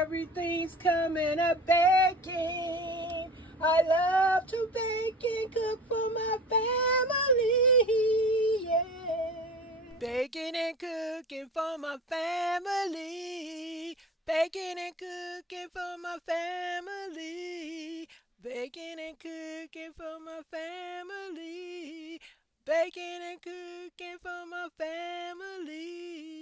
Everything's coming up baking. I love to bake and cook for my family. Yeah. Baking and cooking for my family. Baking and cooking for my family. Baking and cooking for my family. Baking and cooking for my family.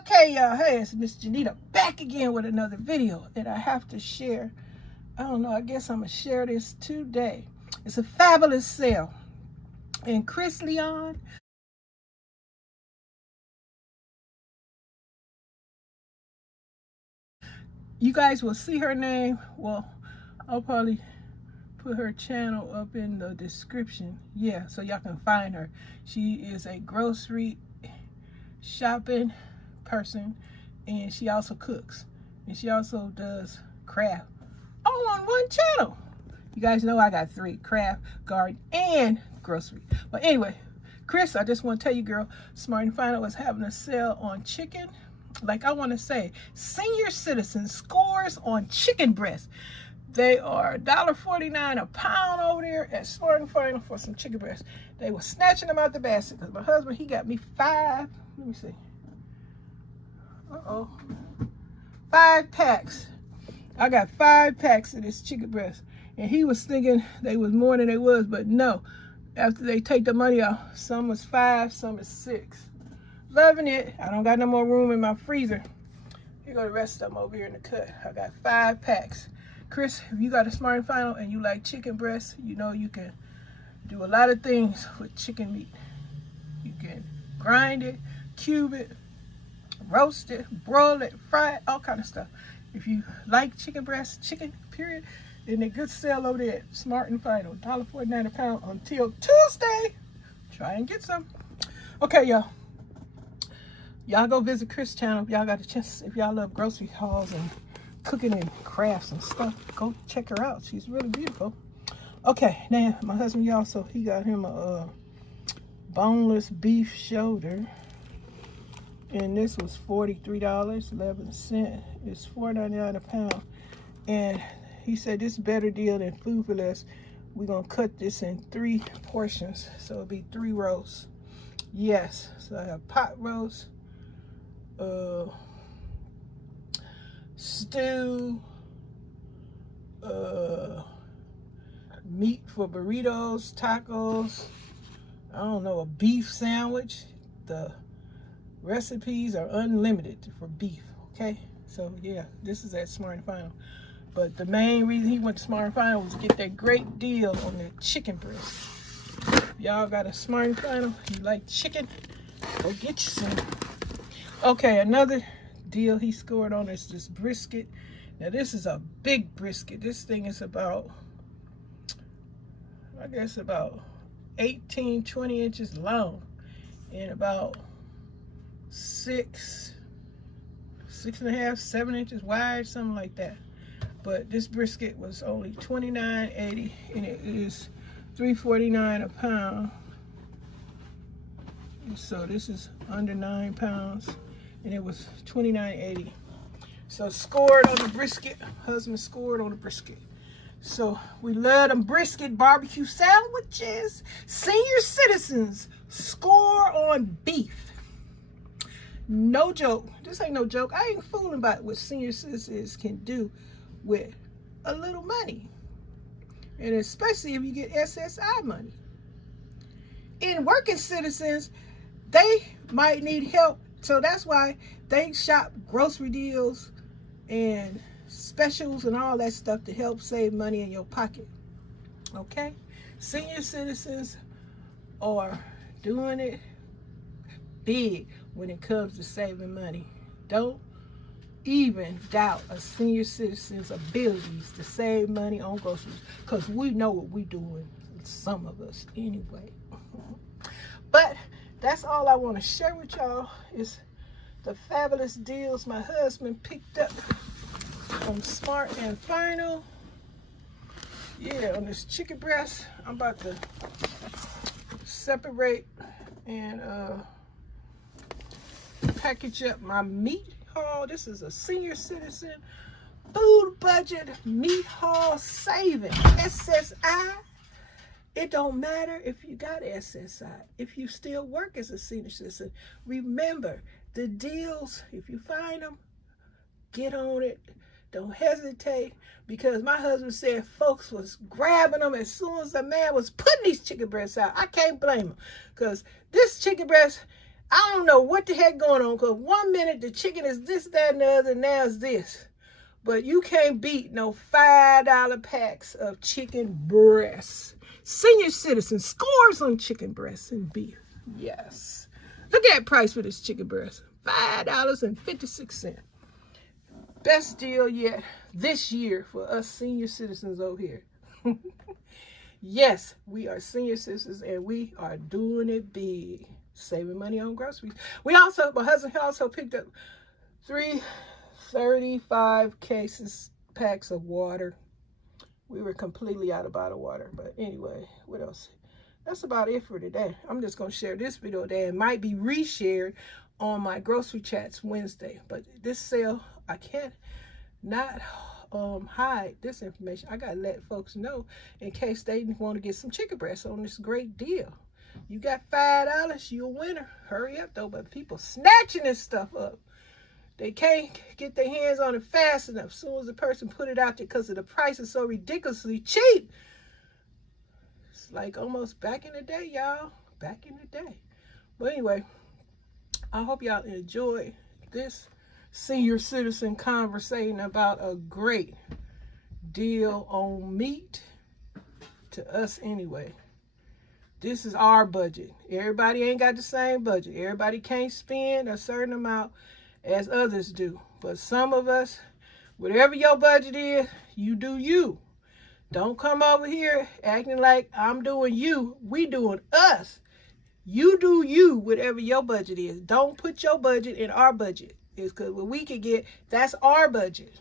Okay, y'all. Hey, it's Miss Janita back again with another video that I have to share. I don't know. I guess I'm going to share this today. It's a fabulous sale. And Chris Leon, you guys will see her name. Well, I'll probably put her channel up in the description. Yeah, so y'all can find her. She is a grocery shopping person, and she also cooks, and she also does craft all on one channel. You guys know I got 3: craft, garden, and grocery. But anyway, Chris, I just want to tell you, girl, Smart and Final is having a sale on chicken. Like I want to say, senior citizen scores on chicken breasts. They are $1.49 a pound over there at Smart and Final for some chicken breasts. They were snatching them out the basket because my husband, he got me 5. Let me see. 5 packs. I got 5 packs of this chicken breast, and he was thinking they was more than they was, but no. After they take the money off, some was 5, some is 6. Loving it. I don't got no more room in my freezer. Here go the rest of them over here in the cut. I got 5 packs. Chris, if you got a Smart and Final and you like chicken breast, you know you can do a lot of things with chicken meat. You can grind it, cube it, roast it, broil it, fry it, all kind of stuff. If you like chicken breast, chicken, period, then a good sale over there at Smart and Final. $1.49 a pound until Tuesday. Try and get some. Okay, y'all. Y'all go visit Chris' channel. If y'all got a chance, if y'all love grocery hauls and cooking and crafts and stuff, go check her out. She's really beautiful. Okay, now my husband, y'all, so he got him a boneless beef shoulder. And this was $43.11. It's $4.99 a pound. And he said this is a better deal than Food for Less. We're going to cut this in 3 portions. So it'll be 3 roasts. Yes. So I have pot roast, stew, meat for burritos, tacos, I don't know, a beef sandwich. The recipes are unlimited for beef, okay? So yeah, this is at Smart and Final. But the main reason he went to Smart and Final was to get that great deal on the chicken breast. Y'all got a Smart and Final, you like chicken, go get you some. Okay, another deal he scored on is this brisket. Now this is a big brisket. This thing is about, I guess about 18, 20 inches long and about 6.5, 7 inches wide, something like that. But this brisket was only $29.80, and it is $3.49 a pound. So this is under 9 pounds, and it was $29.80. So scored on the brisket. Husband scored on the brisket. So we love them brisket barbecue sandwiches. Senior citizens score on beef. No joke. This ain't no joke. I ain't fooling about what senior citizens can do with a little money. And especially if you get SSI money. In working citizens, they might need help. So that's why they shop grocery deals and specials and all that stuff to help save money in your pocket. Okay? Senior citizens are doing it big when it comes to saving money. Don't even doubt a senior citizen's abilities to save money on groceries, because we know what we're doing, some of us anyway. But that's all I want to share with y'all is the fabulous deals my husband picked up from Smart and Final. Yeah, on this chicken breast, I'm about to separate and package up my meat haul. This is a senior citizen food budget meat haul saving. SSI. It don't matter if you got SSI. If you still work as a senior citizen, remember the deals. If you find them, get on it. Don't hesitate, because my husband said folks was grabbing them as soon as the man was putting these chicken breasts out. I can't blame him, because this chicken breast, I don't know what the heck going on, because 1 minute the chicken is this, that, and the other, now it's this. But you can't beat no $5 packs of chicken breasts. Senior citizen scores on chicken breasts and beef. Yes. Look at that price for this chicken breast. $5.56. Best deal yet this year for us senior citizens over here. Yes, we are senior citizens and we are doing it big. Saving money on groceries. My husband also picked up 335 packs of water. We were completely out of bottled water. But anyway, what else? That's about it for today. I'm just going to share this video today. It might be reshared on my Grocery Chats Wednesday. But this sale, I can't not hide this information. I got to let folks know in case they want to get some chicken breasts on this great deal. You got $5, you a winner. Hurry up, though. But people snatching this stuff up. They can't get their hands on it fast enough. As soon as the person put it out there, because of the price is so ridiculously cheap. It's like almost back in the day, y'all. Back in the day. But anyway, I hope y'all enjoy this senior citizen conversation about a great deal on meat to us anyway. This is our budget. Everybody ain't got the same budget. Everybody can't spend a certain amount as others do. But some of us, whatever your budget is, you do you. Don't come over here acting like I'm doing you. We doing us. You do you, whatever your budget is. Don't put your budget in our budget. It's because what we can get, that's our budget.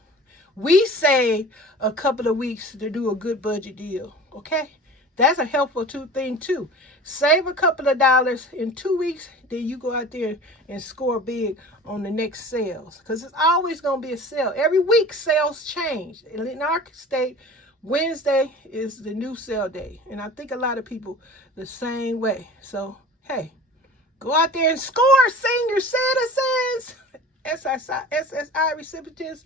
We save a couple of weeks to do a good budget deal. Okay? That's a helpful thing too. Save a couple of dollars in 2 weeks, then you go out there and score big on the next sales. Because it's always going to be a sale. Every week sales change. In our state, Wednesday is the new sale day. And I think a lot of people the same way. So, hey, go out there and score, senior citizens, SSI recipients,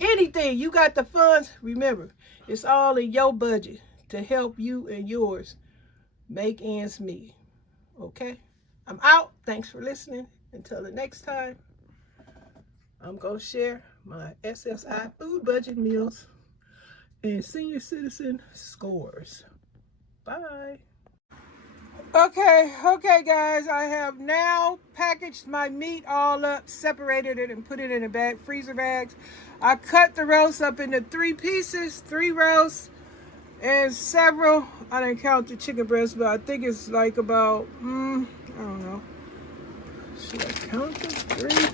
anything. You got the funds. Remember, it's all in your budget to help you and yours make ends meet. Okay? I'm out. Thanks for listening. Until the next time, I'm going to share my SSI food budget meals and senior citizen scores. Bye. Okay, guys. I have now packaged my meat all up, separated it, and put it in a bag, freezer bags. I cut the roast up into 3 pieces, 3 roasts, and several, I didn't count the chicken breast, but I think it's like about, I don't know. Should I count them? 3,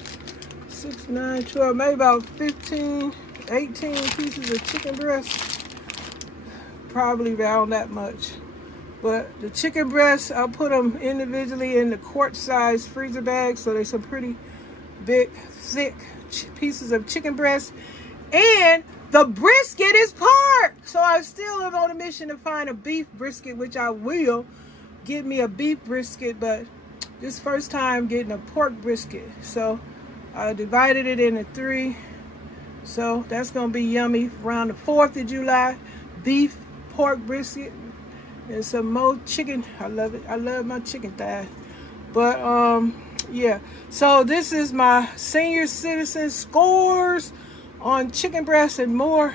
6, 9, 12, maybe about 15, 18 pieces of chicken breast. Probably around that much. But the chicken breasts, I'll put them individually in the quart-sized freezer bags, so they're some pretty big, thick pieces of chicken breast. And the brisket is parked. So I still am on a mission to find a beef brisket, which I will get me a beef brisket, but this first time getting a pork brisket. So I divided it into 3. So that's going to be yummy around the 4th of July. Beef, pork brisket, and some more chicken. I love it. I love my chicken thigh. But yeah. So this is my senior citizen scores on chicken breast and more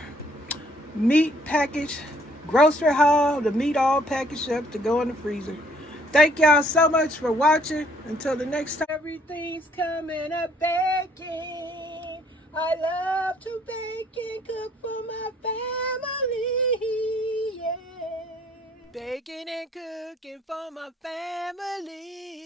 meat package, grocery haul, the meat all packaged up to go in the freezer. Thank y'all so much for watching. Until the next time, everything's coming up baking. I love to bake and cook for my family. Yeah. Baking and cooking for my family.